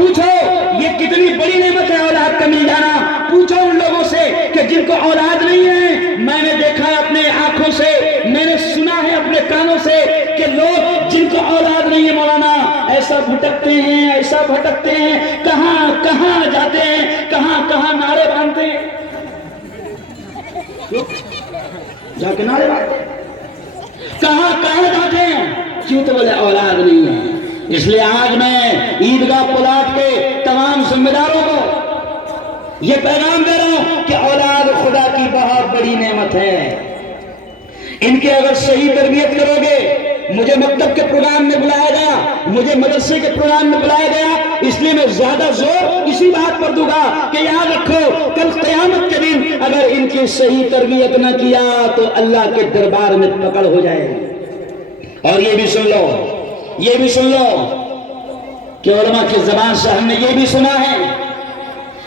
پوچھو یہ کتنی بڑی نعمت ہے اولاد کا مل جانا. پوچھو ان لوگوں سے کہ جن کو اولاد نہیں ہے. میں نے دیکھا ہے اپنے آنکھوں سے, میں نے سنا ہے اپنے کانوں سے کہ لوگ جن کو اولاد نہیں ہے مولانا ایسا بھٹکتے ہیں, ایسا بھٹکتے ہیں, کہاں کہاں جاتے ہیں, کہاں کہاں نعرے باندھتے ہیں, جا کے نعرے باندھتے ہیں, کہاں کہاں جاتے ہیں. کیوں؟ تو بولے اولاد نہیں ہے. اس لیے آج میں عیدگاہ پولاد کے تمام ذمہ داروں کو یہ پیغام دے رہا ہوں کہ اولاد خدا کی بہت بڑی نعمت ہے. ان کے اگر صحیح تربیت کرو گے, مجھے مکتب کے پروگرام میں بلایا گیا, مجھے مدرسے کے پروگرام میں بلایا گیا, اس لیے میں زیادہ زور اسی بات پر دوں گا کہ یاد رکھو کل قیامت کے دن اگر ان کی صحیح تربیت نہ کیا تو اللہ کے دربار میں پکڑ ہو جائے گی. اور یہ بھی سن لو, یہ بھی سن لو کہ علماء کی زبان سے ہم نے یہ بھی سنا ہے,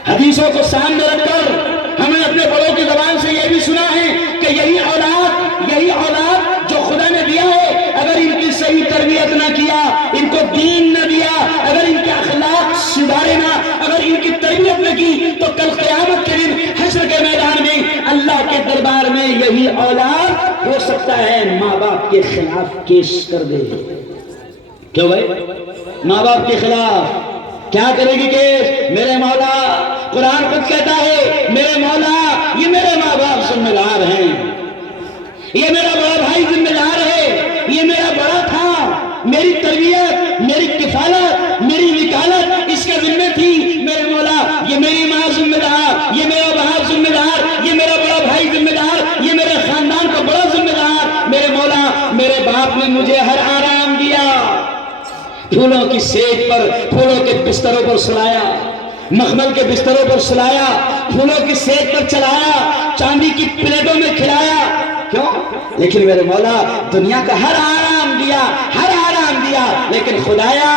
حدیثوں کو سامنے رکھ کر ہمیں اپنے بڑوں کی زبان سے یہ بھی سنا ہے کہ یہی اولاد جو خدا نے دیا ہے, اگر ان کی صحیح تربیت نہ کیا, ان کو دین نہ دیا, اگر ان کے اخلاق سدھارے نہ, اگر ان کی تربیت نہ کی, تو کل قیامت کے دن حشر کے میدان میں اللہ کے دربار میں یہی اولاد ہو سکتا ہے ماں باپ کے خلاف کیس کر دے. کیوں بھائی؟ ماں باپ کے خلاف کیا کرے گی کیس؟ میرے مولا, قرآن خود کہتا ہے میرے مولا یہ میرے ماں باپ ذمہ دار ہیں, یہ میرا بڑا بھائی ذمہ دار ہے, یہ میرا بڑا تھا, میری تربیت, میری کفالت, میری وکالت اس کے ذمہ تھی. میرے مولا یہ میری ماں ذمہ دار, یہ میرا باپ ذمہ دار, یہ میرا بڑا بھائی ذمہ دار, یہ میرے خاندان کا بڑا ذمہ دار. میرے مولا میرے باپ نے مجھے ہر آرام دیا, پھولوں کی سیج پر, پھولوں کے بستروں پر سلایا, مخمل کے بستروں پر سلایا, پھولوں کی سیج پر چلایا, چاندی کی پلیٹوں میں کھلایا. کیوں؟ لیکن میرے مولا دنیا کا ہر آرام دیا, ہر آرام دیا, لیکن خدایا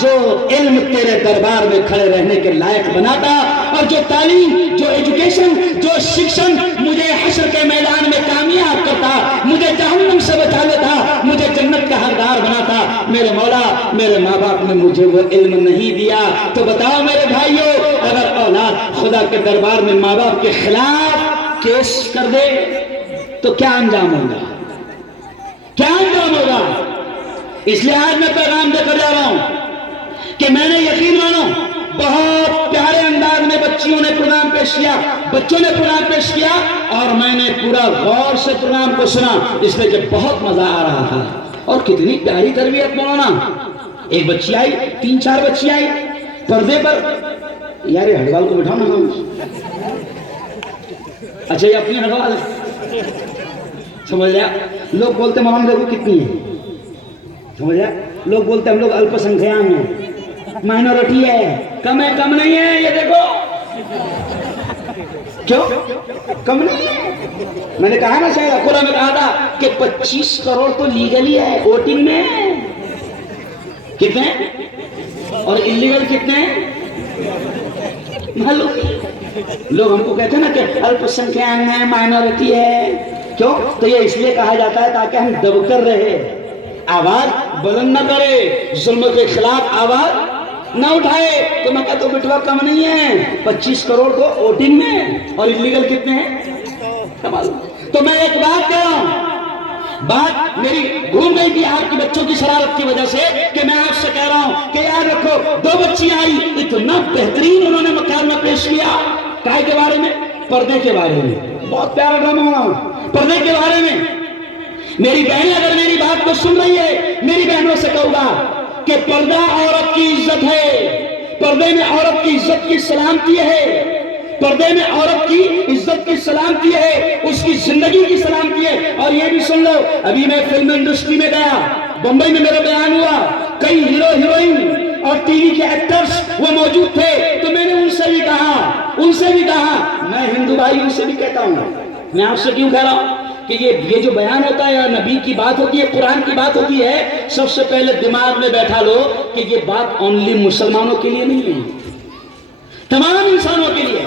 جو علم تیرے دربار میں کھڑے رہنے کے لائق بناتا, اور جو تعلیم, جو ایجوکیشن, جو شکشن مجھے حشر کے میدان میں کامیاب کرتا, مجھے جہنم سے بچا لیتا, مجھے جنت کا حقدار بناتا, میرے مولا میرے ماں باپ نے مجھے وہ علم نہیں دیا. تو بتاؤ میرے بھائیو, اگر اولاد خدا کے دربار میں ماں باپ کے خلاف کیس کر دے تو کیا انجام ہوگا, کیا انجام ہوگا؟ اس لیے آج میں پیغام دے کر جا رہا ہوں کہ میں نے یقین مانو بہت پیارے انداز میں بچیوں نے پروگرام پیش کیا, بچوں نے پروگرام پیش کیا, اور میں نے پورا غور سے پروگرام کو سنا, اس لیے کہ بہت مزہ آ رہا تھا. اور کتنی پیاری تربیت مولانا. ایک بچی آئی, 3-4 بچی آئی پردے پر, یار یہ ہڈوال کو بٹھاؤ نا, اچھا یہ اپنی ہڈوال سمجھ لیا. لوگ بولتے مولانا دیکھو کتنی ہے, سمجھ لیا. لوگ بولتے ہم لوگ الپ سنکھیان ہیں, مائنورٹی ہے, کم ہے, کم نہیں ہے, یہ دیکھو کیوں کم نہیں ہے. میں نے کہا نا شاید اخورا میں کہا تھا کہ 25 کروڑ تو لیگلی ہے ووٹنگ میں, کتنے اور انلیگل کتنے معلوم. لوگ ہم کو کہتے ہیں نا کہ الپ سنکھیان ہے, مائنورٹی ہے. کیوں؟ تو یہ اس لیے کہا جاتا ہے تاکہ ہم دب کر رہے, آواز بلند نہ کرے, ظلم کے خلاف آواز نہ اٹھائے. تو میں کہتا ہوں بٹوا کم نہیں ہے, 25 کروڑ تو ووٹنگ میں, اور انلیگل کتنے ہیں. تو میں ایک بات کہہ رہا ہوں, بات میری گھوم گئی تھی آپ کی بچوں کی شرارت کی وجہ سے, کہ میں آپ سے کہہ رہا ہوں کہ یاد رکھو 2 بچی آئی, اتنا بہترین انہوں نے مکالمہ پیش کیا. کائے کے بارے میں؟ پردے کے بارے میں. بہت پیارا ڈرامہ ہوا, پردے کے بارے میں. میری بہنیں اگر میری بات کو سن رہی ہے, میری بہنوں سے کہوں گا کہ پردہ عورت کی عزت ہے, پردے میں عورت کی عزت کی سلامتی ہے, پردے میں عورت کی عزت کی سلامتی ہے, اس کی زندگی کی سلامتی ہے. اور یہ بھی سن لو, ابھی میں فلم انڈسٹری میں گیا, بمبئی میں میرا بیان ہوا, کئی ہیرو ہیروئن اور ٹی وی کے ایکٹرز وہ موجود تھے, تو میں نے ان سے بھی کہا, میں ہندو بھائیوں سے بھی کہتا ہوں, میں آپ سے کیوں کہہ رہا ہوں کہ یہ جو بیان ہوتا ہے, نبی کی بات ہوتی ہے, قرآن کی بات ہوتی ہے, سب سے پہلے دماغ میں بیٹھا لو کہ یہ بات اونلی مسلمانوں کے لیے نہیں ہے, تمام انسانوں کے لیے.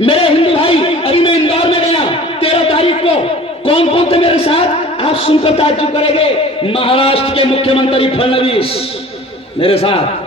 میرے ہندو بھائی, ابھی میں اندور میں گیا 13 تاریخ کو, کون کون تھے میرے ساتھ آپ سن کر تعجب کریں گے. مہاراشٹر کے مکھیہ منتری پھڑنویس میرے ساتھ,